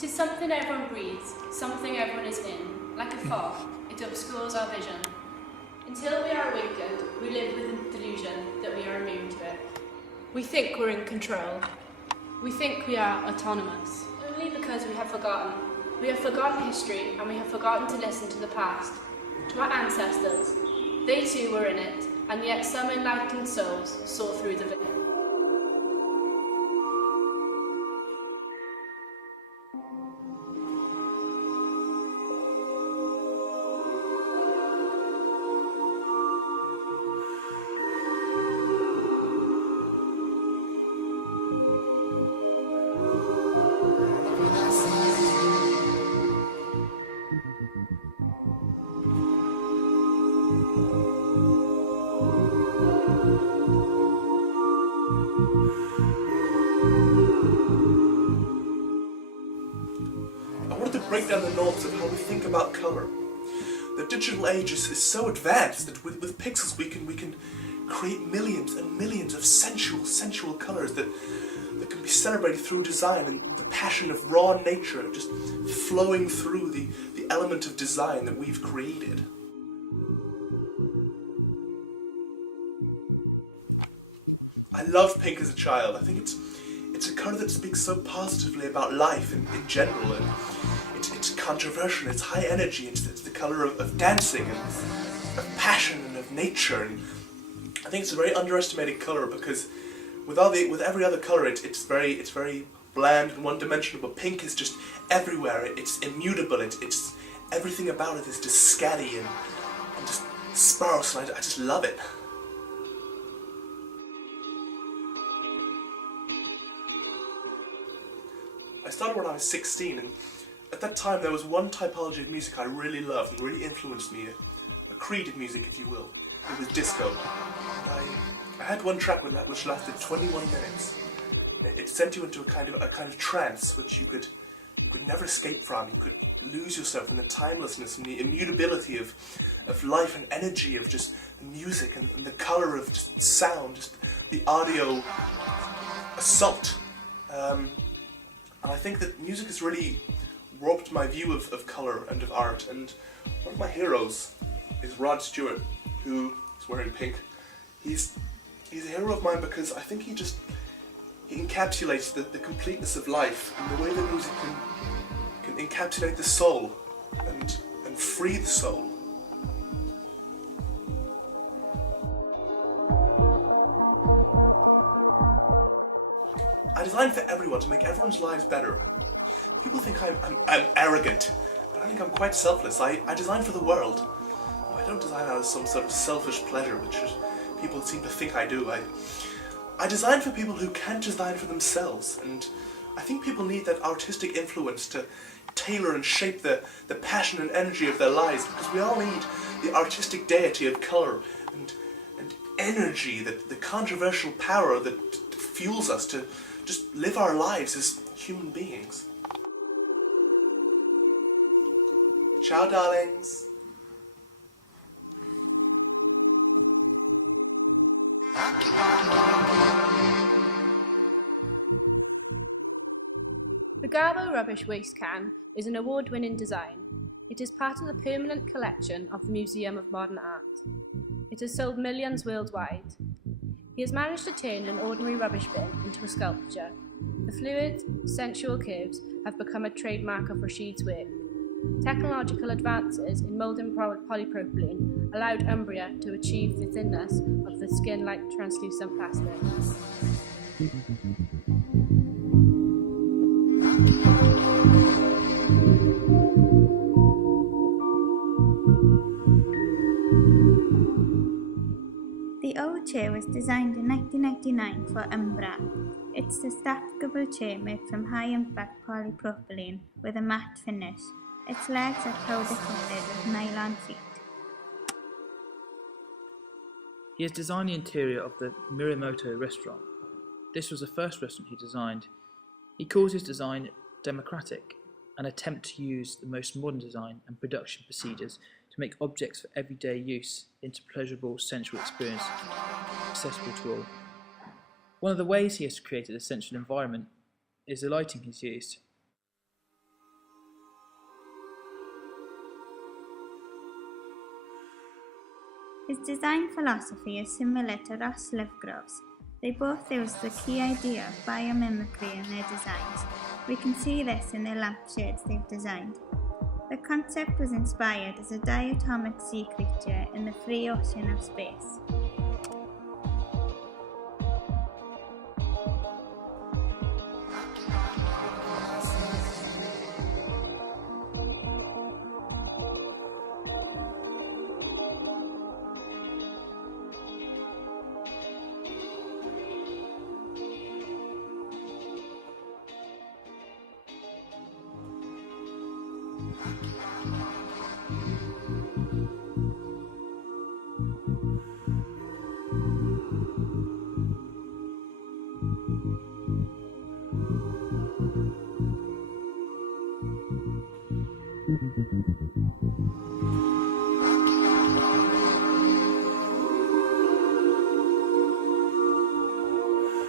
It is something everyone breathes, something everyone is in. Like a fog, it obscures our vision. Until we are awakened, we live with the delusion that we are immune to it. We think we're in control. We think we are autonomous. Only because we have forgotten. We have forgotten history, and we have forgotten to listen to the past, to our ancestors. They too were in it, and yet some enlightened souls saw through the veil. I wanted to break down the norms of how we think about colour. The digital age is so advanced that with pixels we can create millions and millions of sensual colours that can be celebrated through design, and the passion of raw nature just flowing through the element of design that we've created. I loved pink as a child. I think it's a colour that speaks so positively about life in general, and it's controversial, it's high energy, it's the colour of dancing and of passion and of nature, and I think it's a very underestimated colour because with every other colour it's very bland and one-dimensional, but pink is just everywhere. It's immutable, it's everything about it is just scatty and just sparse, and I just love it. I started when I was 16, and at that time there was one typology of music I really loved and really influenced me, a creed of music, if you will. It was disco. And I had one track which lasted 21 minutes. It sent you into a kind of trance which you could never escape from. You could lose yourself in the timelessness and the immutability of life and energy of just the music and the colour of just sound, just the audio assault. And I think that music has really warped my view of colour and of art, and one of my heroes is Rod Stewart, who is wearing pink. He's a hero of mine because I think he encapsulates the completeness of life and the way that music can encapsulate the soul and free the soul. I design for everyone, to make everyone's lives better. People think I'm arrogant, but I think I'm quite selfless. I design for the world. I don't design out of some sort of selfish pleasure, which people seem to think I do. I design for people who can't design for themselves, and I think people need that artistic influence to tailor and shape the passion and energy of their lives, because we all need the artistic deity of colour and energy, the controversial power that fuels us to just live our lives as human beings. Ciao, darlings. The Garbo Rubbish Waste Can is an award-winning design. It is part of the permanent collection of the Museum of Modern Art. It has sold millions worldwide. He has managed to turn an ordinary rubbish bin into a sculpture. The fluid, sensual curves have become a trademark of Rashid's work. Technological advances in moulding polypropylene allowed Umbria to achieve the thinness of the skin-like translucent plastic. The old chair was designed in 1999 for Umbra. It's a stackable chair made from high-impact polypropylene with a matte finish. Its legs are powder-coated with nylon feet. He has designed the interior of the Miramoto restaurant. This was the first restaurant he designed. He calls his design democratic, an attempt to use the most modern design and production procedures to make objects for everyday use into pleasurable sensual experience accessible to all. One of the ways he has created a sensual environment is the lighting he's used. His design philosophy is similar to Ross Livegrove's. They both use the key idea of biomimicry in their designs. We can see this in the lampshades they've designed. The concept was inspired as a diatomic sea creature in the free ocean of space.